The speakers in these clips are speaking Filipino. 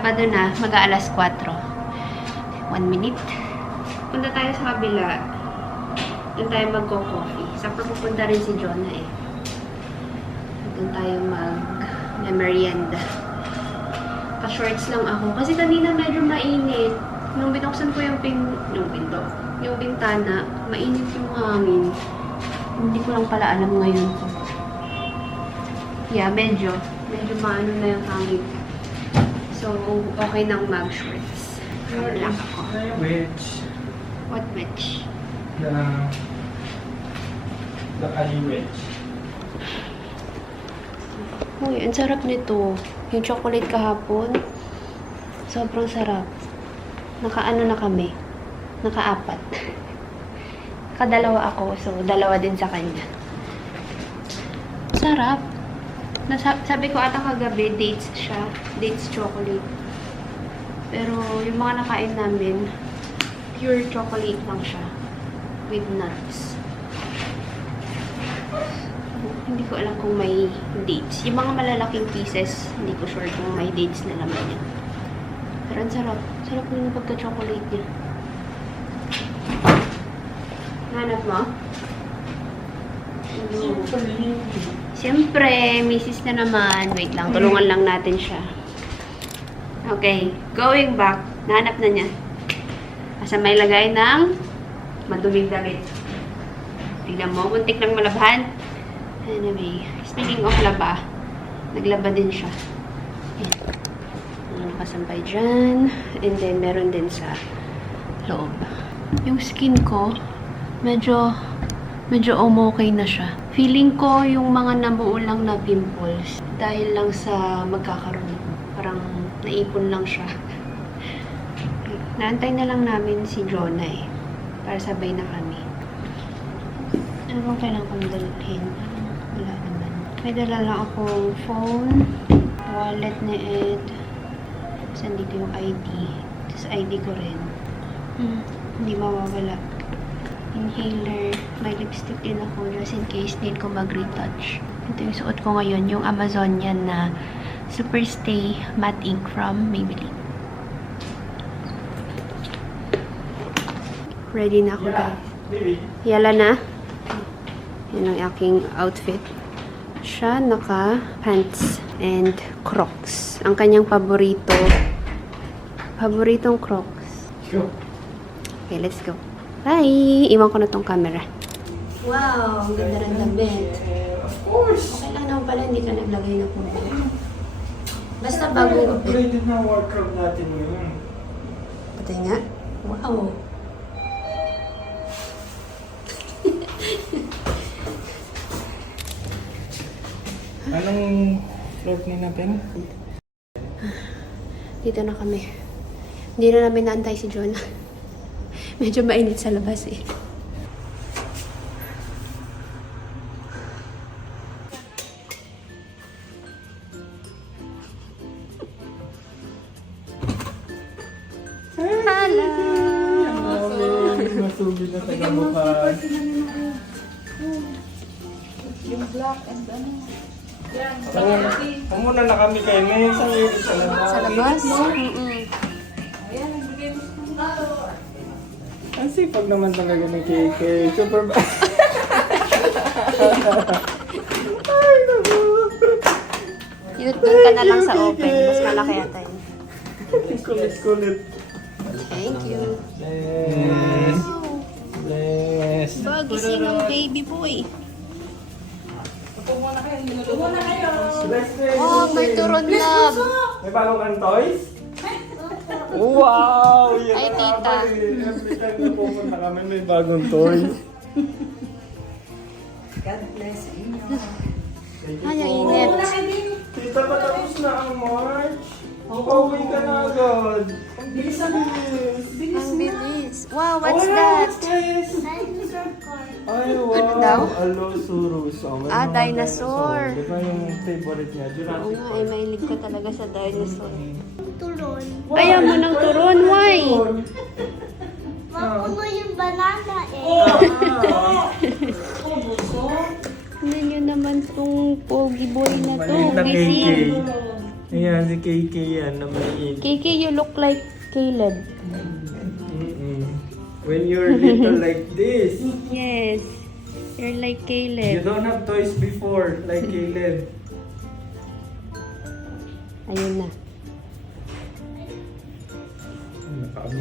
Sabado na, mag-aalas 4. 1 minute. Punta tayo sa kabila. Doon tayo mag-coffee. Saka pupunta rin si Jonah eh. Doon tayo mag-merienda. Pa-shorts lang ako. Kasi kanina medyo mainit. Nung binuksan ko yung bintana, mainit yung hangin. Hindi ko lang pala alam ngayon. Yeah, medyo maano na yung hangin. So, okay nang mag-shorts. Black ako. Wedge. What wedge? The Ali wedge. Uy, ang sarap nito. Yung chocolate kahapon, sobrang sarap. Naka-ano na kami? Naka-4. Kadalawa ako, so dalawa din sa kanya. Sarap. Sabi ko ata kagabi, dates siya. Dates chocolate. Pero yung mga nakain namin, pure chocolate lang siya. With nuts. Hindi ko alam kung may dates. Yung mga malalaking pieces, hindi ko sure kung may dates na laman yan. Pero ang sarap. Sarap na yung pagka-chocolate niya. Hanap mo? Siyempre, misis na naman. Wait lang, tulungan lang natin siya. Okay, going back. Nahanap na niya. Asa may lagay ng maduming damit. Tignan mo, muntik lang malabhan. Anyway, speaking of laba, naglaba din siya. Ayan. Nakasampay dyan. And then, meron din sa loob. Yung skin ko, medyo okay na siya. Feeling ko yung mga nabuo lang na pimples dahil lang sa magkakaroon. Parang naipon lang siya. Naantay na lang namin si Jonah eh. Para sabay na kami. Ano bang kailangan kong dalhin? Wala naman. May dala lang akong phone, wallet ni Ed. Tapos andito yung ID. Tapos ID ko rin. Hindi mawawala. Inhaler. May lipstick din ako just in case need ko mag-retouch. Ito yung suot ko ngayon. Yung Amazonian na Superstay Matte Ink from Maybelline. Ready na ako guys. Yala na. Yan ang aking outfit. Siya naka-pants and Crocs. Ang kanyang paboritong Crocs. Okay, let's go. Bye! Iwan ko na tong camera. Wow! Ang ganda ng damit. Of course! Okay lang naman pala, hindi ka naglagay na po. Basta bago. Upgraded na workout natin ngayon. Patay nga. Wow! Anong floor ni natin? Dito na kami. Hindi na namin naantay si Jonah. Medyo mainit sa labas eh. Hello! Masugid na taga-mukha. Yung black and ano. Yan. Pamuna na kami kayo. May isang unit sa labas. Sa labas? Ayan, nagbigay mo sa Ang sipag naman talaga ng KK. Super ba? Ay, naku. Doon ka na lang sa open. Mas malaki yata yun. Kulit-kulit. Thank you. Yes. Yes. Gising ang baby boy. Oh, may turon love. May bagong kang toys? Wow! Yan Ay, na tita. nga ba eh. Every time na pumunta kami, may bagong toys. God bless you. Ay, ang init. Tita, patapos na ang March. Pauwi ka na agad. Ang bilis. Ang bilis. Wow, what's that? Ay, wow. Ano daw? Allosaurus. Oh, may Ah, mga dinosaur. Di ba yung favorite niya? Oo Jurassic nga, ay mahilig ka talaga sa dinosaur. Turon. Ayaw mo ng turon, why? Mapuno yung banana eh. Hindi nyo naman tong pogi boy na to. Maliit na Gising. KK. Ayan, si KK yan na maliit. Kiki, you look like Caleb. When you're little like this, Yes. You're like you Caleb. don't have toys before like Caleb. Ayun na.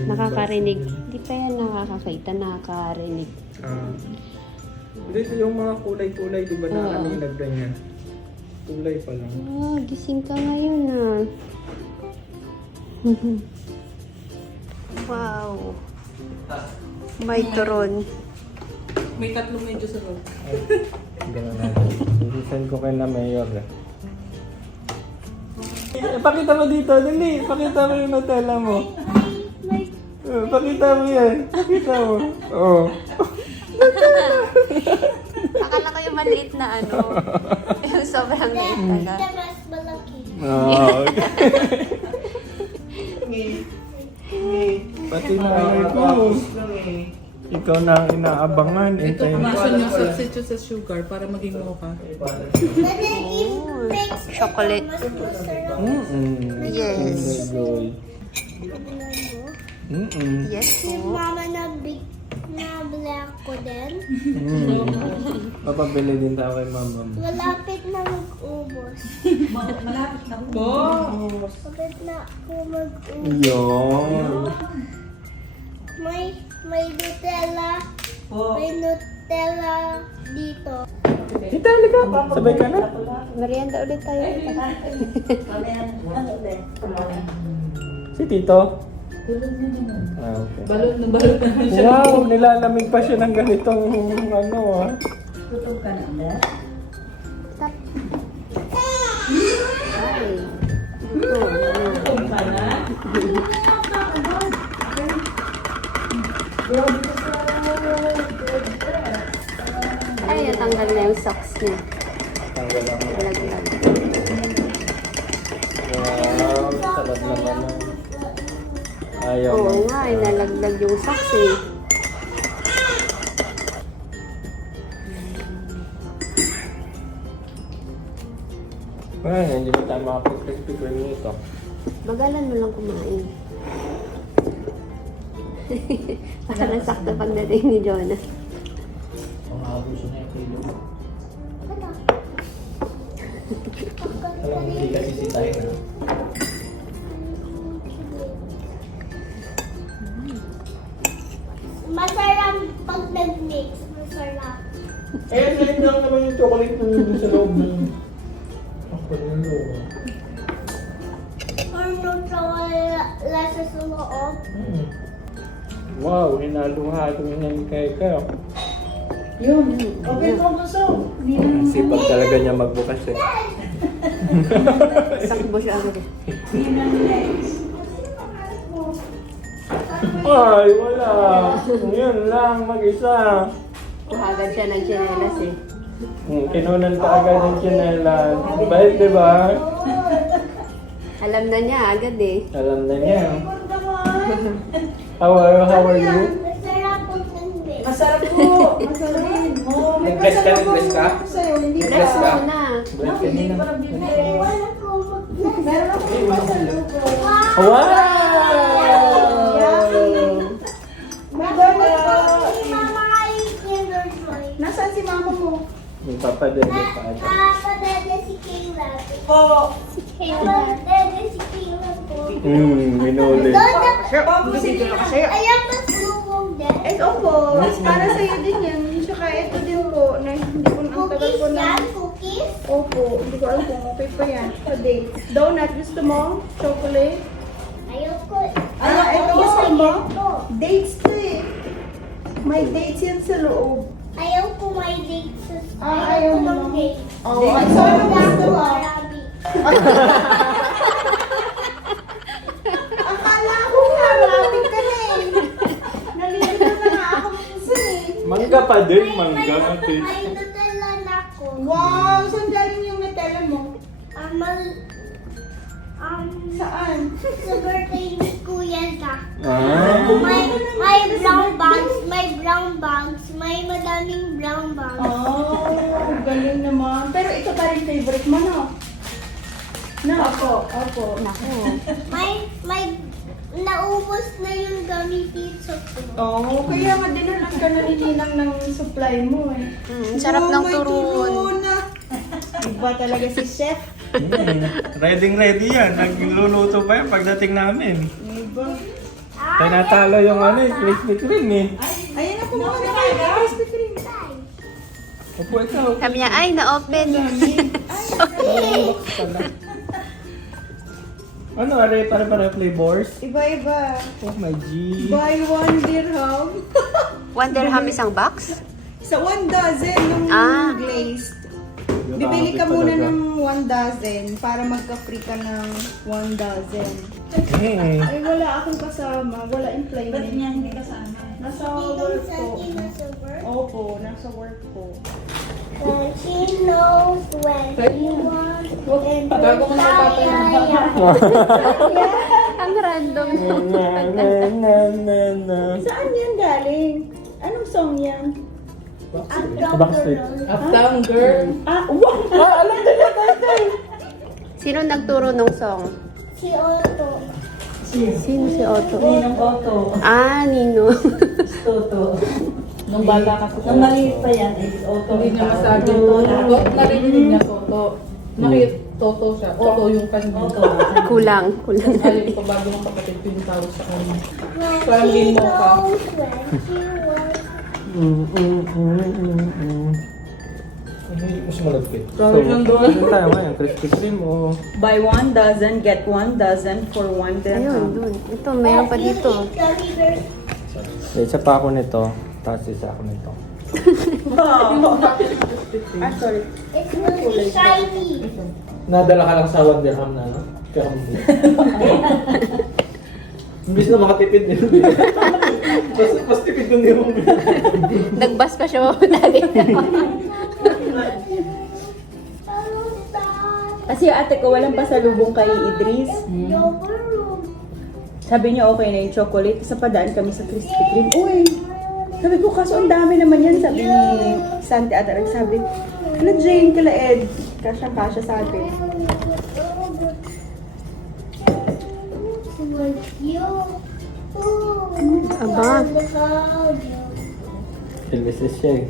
Nakakarinig. Hindi pa yan nakakakita, nakakarinig. Dito yung mga kulay-kulay, di ba nakakalilag na niya? Kulay pa lang. Oh, gising ka ngayon ah. Wow. May turon. May tatlong medyo sa loob. Ganun natin. Isisend ko kay na Mayor. Pakita mo dito, dali. Pakita mo yung Nutella mo. Pakita mo yan. Pakita mo. Oo. Akala ko yung maliit na ano. Yung sobrang liit talaga. Ito mas malaki. Pati na ko. Ikaw na ang inaabangan. Ito Hintayin ko. pumasan yung substitute sa sugar para maging mocha. But then it makes Chocolate. mas masarap. Yes. Yes Si po. mama na big na black ko din. Papabili din tayo kay mama mo. Malapit na mag-ubos. Oh! Malapit na ako mag-ubos. Yun. May Nutella. May Nutella dito. Dito, halika. Sabay ka na. Merienda ulit tayo. Si Tito. Okay. Balot na siya. Wow, nilalamig pa siya ng ganitong ano ah. Stop. Ay. Ay, natanggal na yung socks niya. Tanggal lang. Laglag. Wow, sarap naman. Ayaw Oo mo. nga, nalaglag yung socks eh. Ay, hindi ba tayo makapag-crispy cream nito? Bagalan mo lang kumain. Para nasakto pagdating ni Jonah. Alam mo, hindi kasi si tayo na. Masarap pag nag-mix. Masarap. Eh, same lang naman yung chocolate na yun sa loob ng... Ako na yung loob. Or Nutella lasa sa loob. Wow, hinalo-halo niya ni Keka. Yun. Okay po gusto. Sipag talaga niya magbukas eh. Sakbo siya agad eh. Ay, wala. Yun lang, mag-isa. Kuhagad siya ng tsinelas eh. Kinunan ka agad ng chinelas. Bait, di ba? Alam na niya agad eh. Alam na niya. How are you? Masarap pag nag-mix. Masarap po. Masarap. Oh, may Nag-bless ka? masarap Nag-bless ka? po sa'yo. Hindi pa. Bless mo na. Bless ka Hindi nila. pa nabibili. Wala ko mag-bless. Meron akong pasalubong. Wow! May bata. Si mama ay Kinder Joy. Nasaan si mama mo? Yung papadede pa ata. Padede si Kayla. Po. Padede si Kayla po. Minuli. Sige ka sa'yo. Ayan, mas luwag din. Eh, opo. Para sa'yo din yan. Tsaka ito din po. Na hindi ko ang tagal Cookies ko na. yan, cookies. Opo. Hindi ko alam kung okay pa yan. So, dates. Donut. Gusto mo? Chocolate? Ayoko. Ito gusto mo? Ito. Dates to eh. May dates yan sa loob. Ayaw ko may dates. Ayaw Ayaw ko mo. ng dates. Oh, so ano gusto mo? Marami. Akala ko nga, marami ka na eh. Nalilito na nga ako minsan eh. Mangga pa din, mangga. May Nutella na ako. Wow! Saan galing yung Nutella mo? Saan? Sa birthday ni Kuya Zach. Ah. May brown bags, may madaming brown bags. Oh, galing naman. Pero ito pa rin favorite mo, no? Opo. Naku. May naubos na yung gummy pizza ko. Oo, kaya nga dinalan ka na ni Ninang ng supply mo eh. Sarap ng may turon. na. Iba talaga si Chef. Ready yan. Nagluluto pa yan pagdating namin. Iba. Kaya natalo yung ano eh, Krispy Kreme eh. Ayun ako mga nakain. Krispy Kreme. Opo, ikaw. Sabi niya, ay, na-open. Box pala. Ano, pare flavors? Iba-iba. Oh my G. Buy 1 dirham. 1 dirham isang box? Sa 1 dozen yung Ah. glazed. Bibili ka muna ng 1 dozen para magka-free ka ng 1 dozen. Ay, wala akong kasama. Wala employment. Ba't niya hindi kasama? Nasa work ko. Opo, nasa work ko. When she knows when she wants and Ang random. Saan yan galing? Anong song yan? Backstreet. Uptown Girl. Ah, wow! Sino nagturo ng song? Si Otto. Sino si Otto? Ninong Otto. Ah, Nino. Toto. Nung bata kasi. Nung maliit pa yan, is Otto. Hindi niya masabi Toto. Narinig niya Toto. Toto siya. Otto yung kanina. Kulang. Alin ko bago ng kapatid ko yung tawag sa kanya. When Parang she limo ka. knows when she wants. Hindi ko siya malagpit. Sorry lang doon. Ano tayo ngayon? Krispy Kreme o... Buy 1 dozen, get 1 dozen for 1 Ayun, dirham. dun. Ito, mayroon pa dito. Gummy bears. Isa pa ako nito. Tapos isa ako nito. Ah, sorry. It's really shiny. Nadala ka lang sa 1 dirham na, no? Kaya imbis na makatipid din. Mas tipid nun yung Nagbas pa siya dati. Kasi ate ko walang pasalubong kay Idris. Sabi niya okay na yung chocolate. Sa padaan kami sa Krispy Kreme. Uy! Sabi ko, kaso ang dami naman yan. Sabi ni Santi Atarag. Sabi, kala Jane, kala Ed. Kasya sa atin. Aba. Elvis siya eh.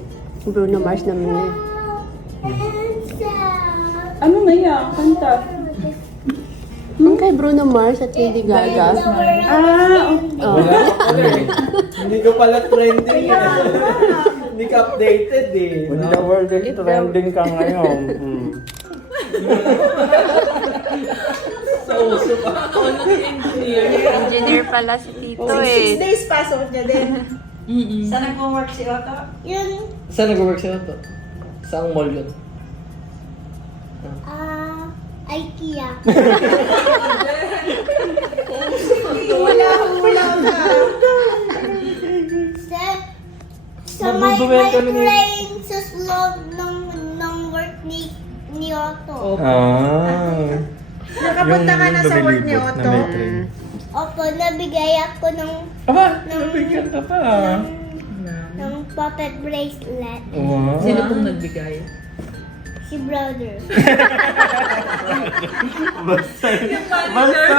Bruno Mars naman yun. Ano nga yan? Kanta. Yung kay Bruno Mars at Lady Gaga. Ah, Oh. Hindi ko pala trending eh. Hindi ka updated eh. When the world is trending ka ngayon. Sa uso pa. Engineer pala si Tito 6 eh. days pasok niya din. Saan nag-work si Otto? Yun, Saan nag-work siya ito? Saang mall yun? IKEA. Wala ka. Sa may train sa loob ng work ni Otto. Nakapunta ka na sa work ni Otto? Opo, nabigay ako ng Aba, nabigyan ka pa. ng puppet bracelet. Wow. Sino pong nagbigay? Si brother. Basta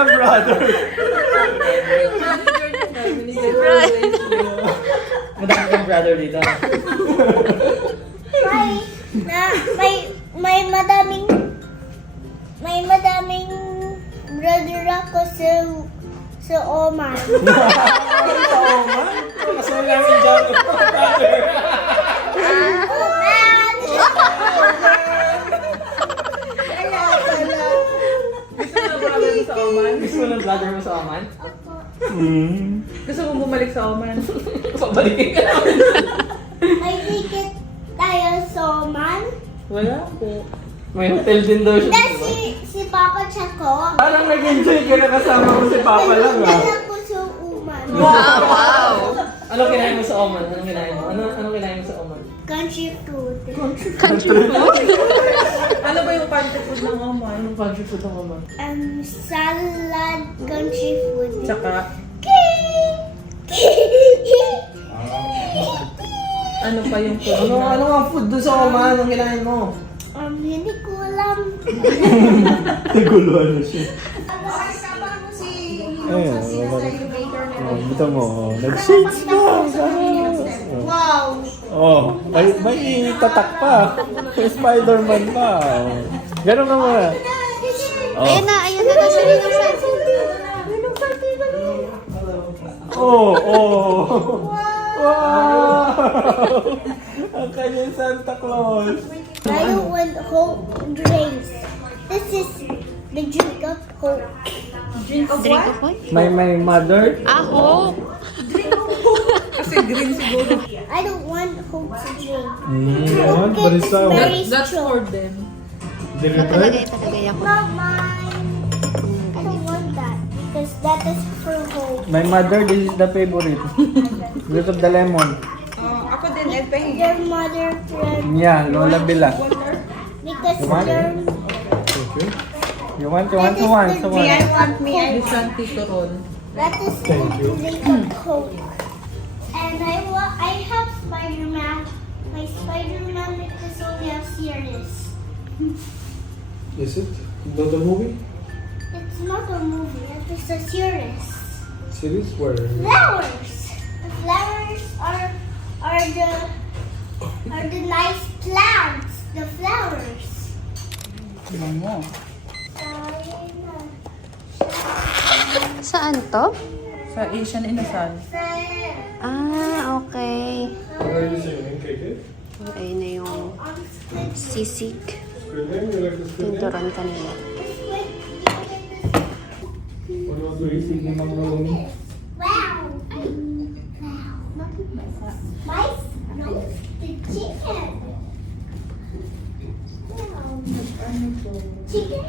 brother. Madami kang brother dito. May madaming brother ako sa Oman. Kasama namin dyan. Oman! Kaya pala. Sa Oman? Gusto mo ng brother mo sa Oman? Gusto mo bumalik sa Oman? Pabalikin ka. May ticket tayo sa Oman. Wala po. May hotel din daw siya. Kasi si Papa Chaco. Parang nag-enjoy ka na kasama mo si Papa lang ah. Nagdala ko sa Oman. Wow! Ano kinain mo sa Oman? Anong kinain mo? Anong kinain mo sa Oman? Country food. Country food? Ano ba yung country food ng Oman? Anong country food ng Oman? Salad country food. Tsaka, ano pa yung food Ano na? ang food doon sa Oman? Anong kinain mo? Hindi ko alam. Naguluhan na siya. Okay, kasama mo si Ayun, sa sinasabi baker na Oh, ito mo, nag-shades na! Wow! Oh, may tatak pa. May Spider-Man pa. Oh. Ganun ka muna. Oh. Ayun na, nasa Ninong Santi. Oh, oh. Wow! Ang kanyang Santa Claus. I don't want Hope drinks. This is the drink of hope. Drink of Drink what? of what? My mother. Ako! Kasi green siguro. I don't want hope to drink. Yan, barisaw. Very That's strong. for them. Palagay ako. Not mine. I don't want that because that is for hope. My mother, this is the favorite. Because of the lemon. Ako din, pahingi. Your mother friend Yeah, Lola Bila. because You want your You want? So Me, I what? want me. I This want. Santi Coron. that is the drink of hope. And I have Spider-Man. My Spider-Man is only a series. Is it? Not a movie? It's not a movie. It is a series. Series where? Flowers. The flowers are the nice plants. The flowers. Saan to? Sa Asian Inasal. Ah, okay. Where are you singing, KK? Ayun na yung sisig. Good name? You like the good name? Pinturan kanila. What about the sisig ni Mang Maloney? Wow. Mice? No, the chicken. Chicken?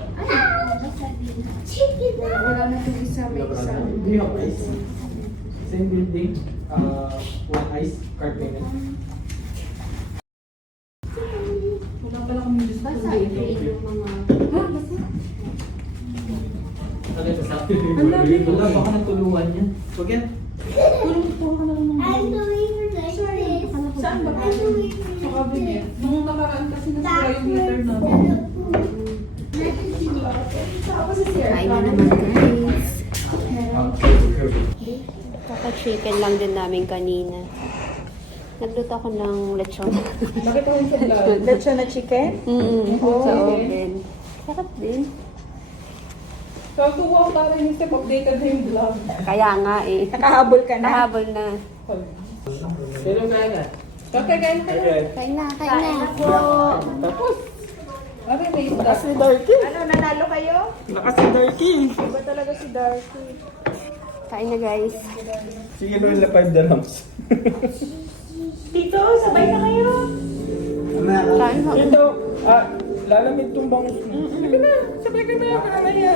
Chicken. Wala na itong isa, may isa. We have ice. Same building. One ice carpet. Wala pala kami gusto. Ano ito sa wala, baka natulungan niya. Huwag yan. I'm doing like this. Saan ba? I'm doing Sa cabinet. Nung nakaraan kasi nasira yung heater backwards. namin. Kain na naman, guys. Kaka-chicken lang din namin kanina. Nagluto ako ng lechon. Bakit ako yung vlog? Lechon na chicken? Sa oven. Sarap din. So, tuwa ko tayo yung step updated na yung vlog. Kaya nga eh. Nakahabol ka na? Nahabol na. Sino kaya na? Okay, kain kayo. Kain na, kain na. Tapos, ano may isda? Lakas ni Darky. Ano, nanalo kayo? Lakas ni Darky. Iba talaga si Darcy. Kain na, guys. Sige, Lola, 5 dirhams. Tito, sabay na kayo. Kain mo. Ito, lalamig tong bangus. Sige na, sabay ka na, kanaya.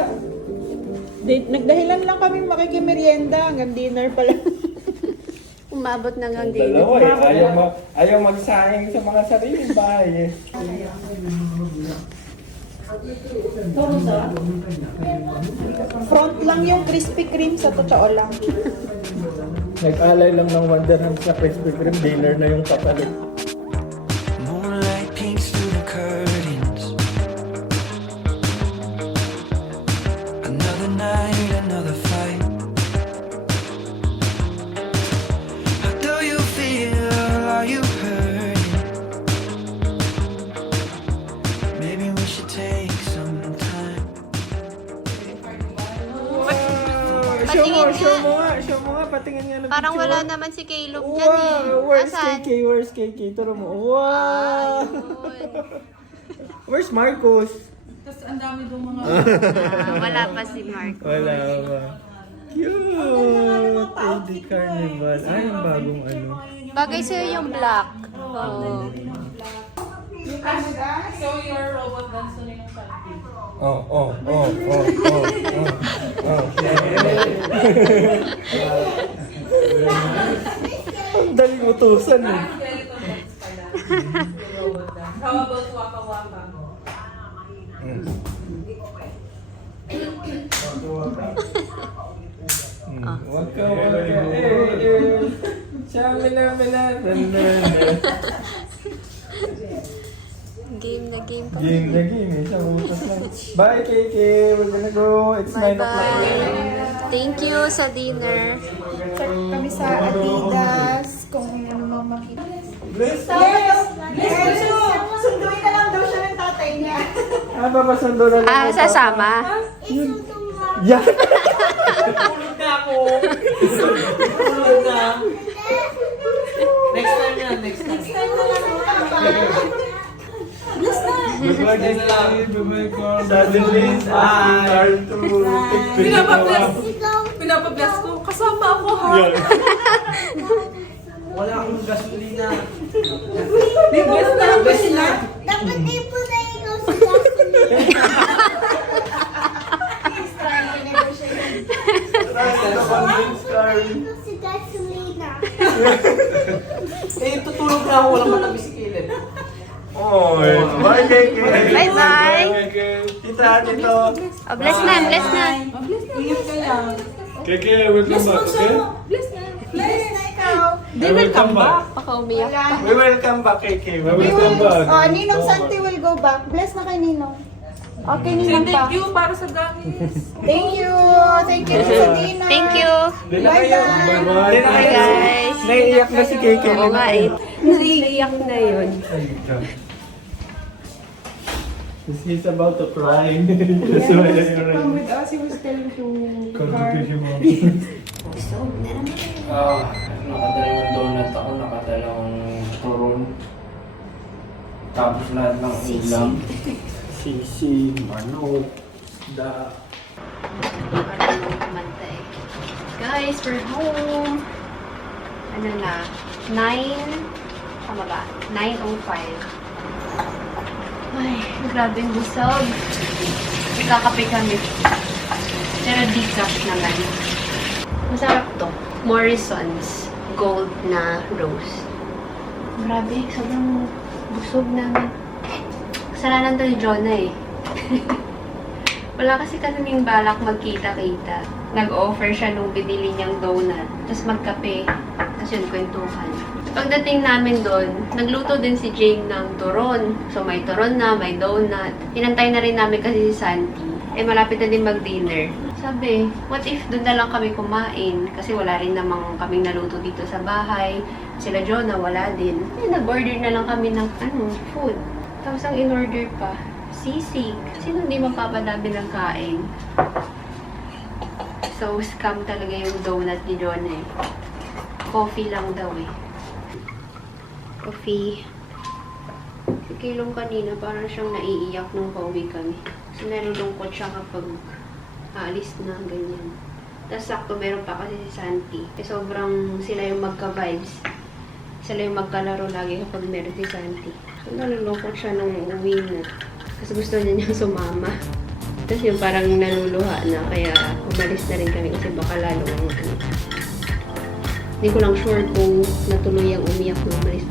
Nagdahilan lang kami makikimerienda hanggang dinner pala. Umabot na ng dinner. Dalawa eh, ayaw magsayang sa mga sariling bahay eh. Front lang yung Krispy Kreme sa totoo lang. Nag-alay lang ng 1 dirham sa Krispy Kreme, dinner na yung kapalit. Moonlight peeks through the curtains. Another night, another fight. How do you feel? Are you hurting? Maybe we should take some time. Patingin Show nga. mo nga, patingin nga ng Parang picture. wala naman si Caleb dyan eh. Wow, where's Asan? KK? Where's KK? Turo mo. Wow! Where's Marcos? Tapos ang dami doon mga... Wala pa si Mark. Wala ba? Cute! AD Carnival. Ay, yung bagong ano. Bagay sa'yo yung black. Oh. So, your robot dance na yung Santi. Oh. Ang daling utusan eh. Skeleton dance pala. Robot dance. How about Waka Waka? Waka waka. Shamila. Game na game pa. Game na game, isang utos lang. Bye, KK. We're gonna go. It's 9 o'clock. Bye-bye. Thank you sa dinner. Check kami sa Adidas kung ano mang makita. Bless. Yes! Sunduin na lang daw siya ng tatay niya. Ah, papasundo na lang. Ah, sasama? Isutong nga. Yan! Tulog na ako. Tulog na. Next time yan, next time. Suddenly, it's hard to take Pinapabless. Ikaw. Pinapabless ko. Kasama ako ha. Wala akong gasolina. Bless na lang ba sila? Dapat di po na ikaw sa gasolina. Ikaw si gasolina. Eh, tutulog na ako. Walang matang bisikilit. Oh, bye, KK. Bye-bye. Tita, tito. Oh, bless na, bless na. Ingat ka lang. KK, welcome back, okay? Bless na. Bless na ikaw. They will come back. Baka umiyak pa. We will come back, KK. We will come back. Oh, Ninong Santi will go back. Bless na kay Ninong. Okay, Ninong pa. Thank you para sa gamis. Thank you. Thank you sa dinner. Thank you. Bye-bye. Bye-bye. Bye, guys. Naiiyak na si KK. Oo nga eh. Naiiyak na yun. He's about to cry. That's why Come with us. He was telling to Contribution mo. Nakadalawang donut ako, nakadalawang turon. Tapos lahat ng ulam. Sisi, manok, da. Guys, we're home. Ano na? 9? Tama ba? 9:05. Ay, grabe yung busog. Nagkakape kami. Pero decaf naman. Masarap to. Morrison's Gold na Rose. Grabe, sobrang busog namin. Kasalanan to ni Jonah eh. Wala kasi kaming balak magkita-kita. Nag-offer siya nung binili niyang donut. Tapos magkape. Tapos yun, kwentuhan. Pagdating namin doon, nagluto din si Jane ng turon. So may turon na, may donut. Inantay na rin namin kasi si Santi. Eh malapit na din mag-dinner. Sabi, what if doon na lang kami kumain? Kasi wala rin namang kaming naluto dito sa bahay. Sila Jonah, wala din. Eh, nag-order na lang kami ng food. Tapos ang in-order pa, sisig. Sino hindi mapapadami ng kain? So, scam talaga yung donut ni Jonah eh. Coffee lang daw eh. Coffee. Si Kilong kanina, parang siyang naiiyak nung pauwi kami. So, nalulungkot siya kapag aalis na, ganyan. Tapos sakto, meron pa kasi si Santi. Eh, sobrang sila yung magka-vibes. Sila yung magkalaro lagi kapag meron si Santi. So, nalulungkot siya nung uwi na. Kasi gusto niya niyang sumama. Tapos yung parang naluluha na, kaya umalis na rin kami kasi baka lalong Hindi ko lang sure kung natuloy ang umiyak nung umalis